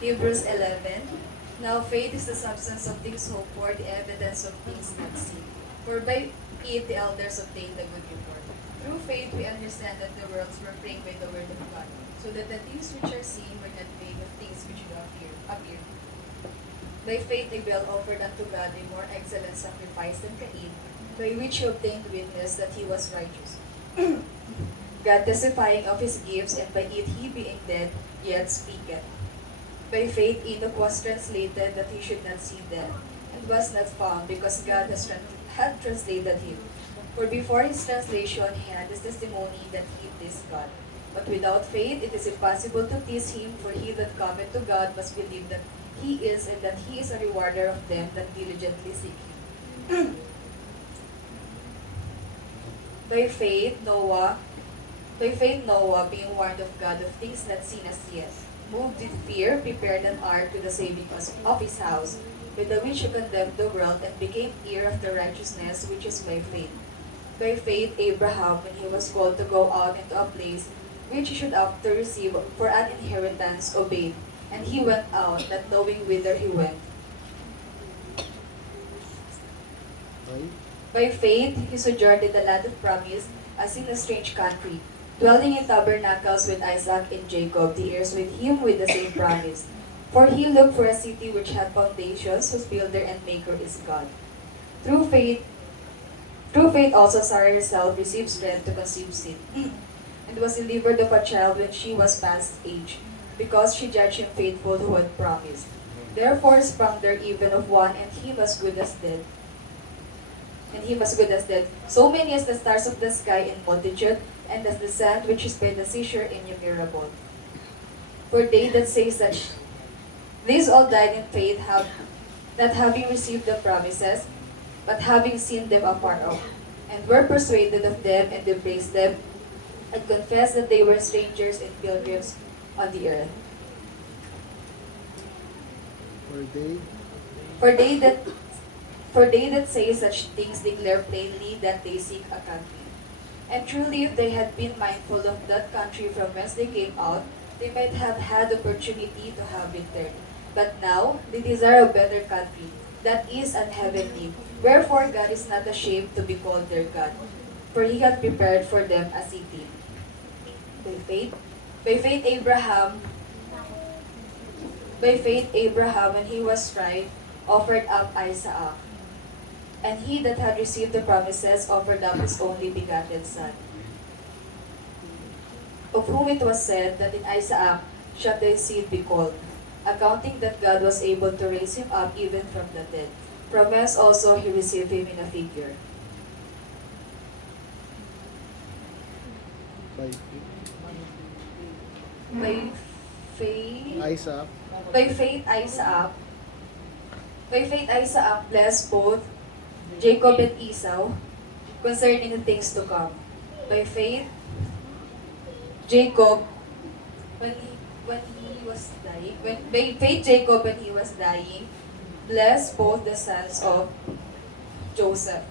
Hebrews 11. Now faith is the substance of things hoped for, the evidence of things not seen. For by it the elders obtained the good report. Through faith we understand that the worlds were framed by the word of God, so that the things which are seen were not made of things which do appear. By faith Abel offered unto God a more excellent sacrifice than Cain, by which he obtained witness that he was righteous. God testifying of his gifts, and by it he being dead yet speaketh. By faith Enoch was translated that he should not see death, and was not found, because God had translated him. For before his translation he had this testimony that he pleased God. But without faith it is impossible to please him, for he that cometh to God must believe that he is, and that he is a rewarder of them that diligently seek him. By faith Noah, being warned of God of things not seen as yet, moved with fear, prepared an ark to the saving of his house, with the which he condemned the world, and became heir of the righteousness which is by faith. By faith Abraham, when he was called to go out into a place which he should after receive for an inheritance, obeyed, and he went out, not knowing whither he went. By faith he sojourned in the land of promise, as in a strange country, dwelling in tabernacles with Isaac and Jacob, the heirs with him with the same promise. For he looked for a city which had foundations, whose builder and maker is God. Through faith also Sarah herself received strength to conceive seed, and was delivered of a child when she was past age, because she judged him faithful who had promised. Therefore sprung there even of one, and he was good as dead. So many as the stars of the sky in multitude, and as the sand which is by the seashore innumerable. For they that say such, these all died in faith, not having received the promises, but having seen them afar off, and were persuaded of them, and embraced them, and confessed that they were strangers and pilgrims on the earth. For they that say such things declare plainly that they seek a country. And truly, if they had been mindful of that country from whence they came out, they might have had opportunity to have returned. But now, they desire a better country, that is an heavenly. Wherefore God is not ashamed to be called their God, for he hath prepared for them a city. By faith Abraham, when he was tried, offered up Isaac. And he that had received the promises offered up his only begotten son, of whom it was said that in Isaac shall thy seed be called, accounting that God was able to raise him up even from the dead, from whence also he received him in a figure. By faith Isaac blessed both Jacob and Esau concerning the things to come. By faith Jacob, Jacob, when he was dying, blessed both the sons of Joseph,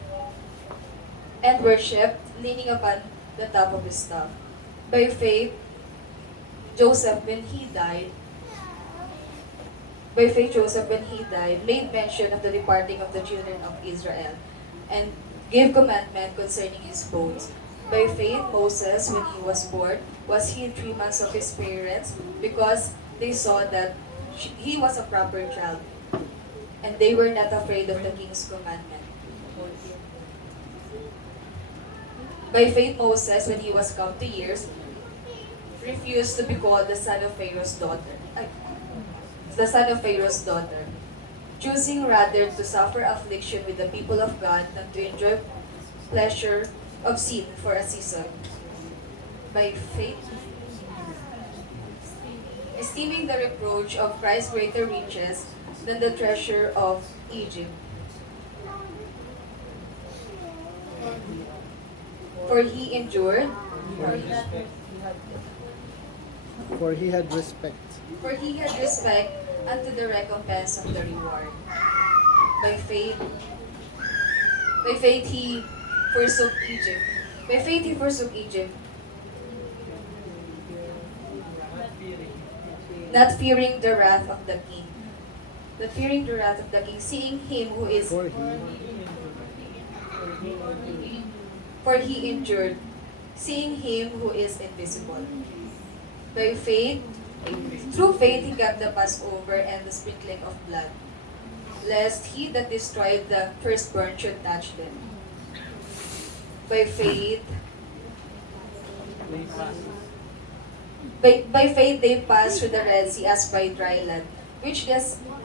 and worshipped, leaning upon the top of his staff. By faith Joseph, when he died, made mention of the departing of the children of Israel, and gave commandment concerning his bones. By faith Moses, when he was born, was hid 3 months of his parents, because they saw that he was a proper child, and they were not afraid of the king's commandment. By faith Moses, when he was come to years, refused to be called the son of Pharaoh's daughter, choosing rather to suffer affliction with the people of God than to enjoy pleasure of sin for a season. By faith, esteeming the reproach of Christ greater riches than the treasure of Egypt, for he endured, For he had respect. Unto the recompense of the reward. By faith he forsook Egypt. By faith he forsook Egypt, not fearing the wrath of the king. Not fearing the wrath of the king, seeing him who is, For he for he endured, seeing him who is invisible. By faith, through faith he got the Passover and the sprinkling of blood, lest he that destroyed the firstborn should touch them. By faith, by faith they passed through the Red Sea as by dry land, which the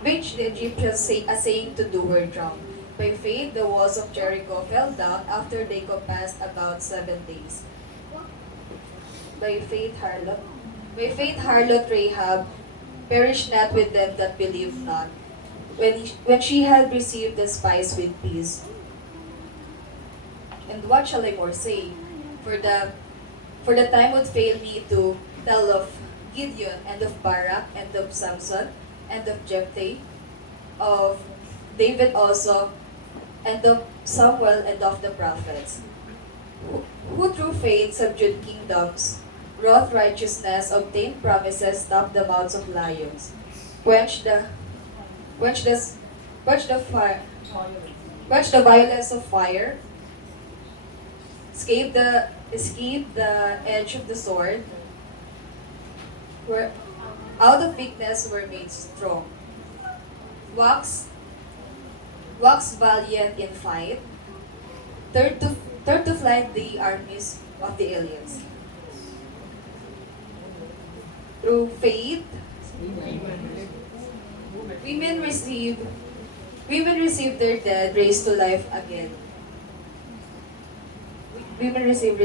Egyptians saying to do were drowned. By faith the walls of Jericho fell down after they compassed about 7 days. By faith harlot Rahab perished not with them that believed not, when she had received the spice with peace. And what shall I more say? For the time would fail me to tell of Gideon, and of Barak, and of Samson, and of Jephthah, of David also, and of Samuel, and of the prophets, who through faith subdued kingdoms, wrought righteousness, obtained promises, stopped the mouths of lions, quenched the quenched the quenched the fire, quenched the violence of fire, escaped the edge of the sword, were out of weakness were made strong. Wax valiant in fight, turn to flight the armies of the aliens. Through faith, women receive their dead raised to life again. Women receive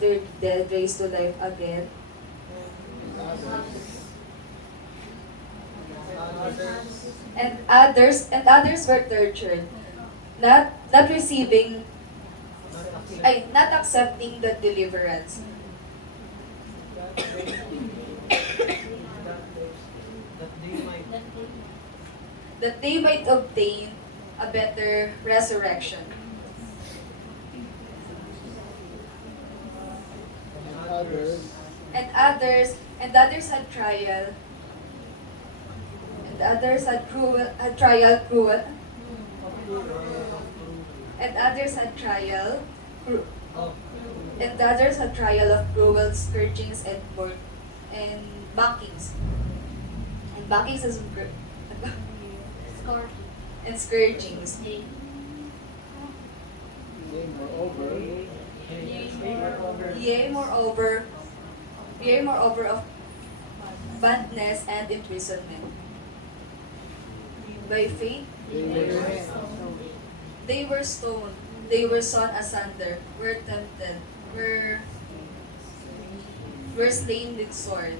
their dead raised to life again. And others were tortured, not receiving, not accepting the deliverance, that they might obtain a better resurrection. others, And others had trial, and others had cruel, and others had cru- and others had trial of cruel scourgings and mockings. And mockings is and scourgings. yea, moreover, Yea, moreover of bondness and imprisonment. By faith, they were stoned, they were sawn asunder, were tempted, were slain with sword.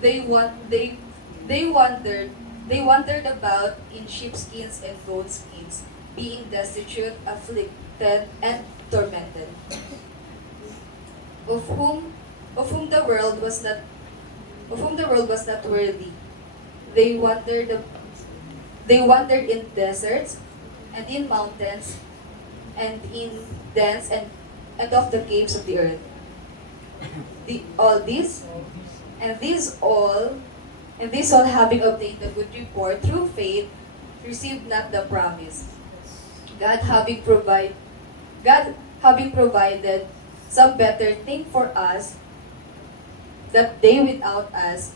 They want they wandered about in sheepskins and goatskins, being destitute, afflicted, and tormented. Of whom the world was not worthy. They wandered they wandered in deserts and in mountains and in dens and of the caves of the earth. All these and these all having obtained a good report through faith received not the promise. God having provide God having provided some better thing for us, that they without us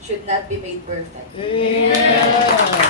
should not be made perfect. Amen.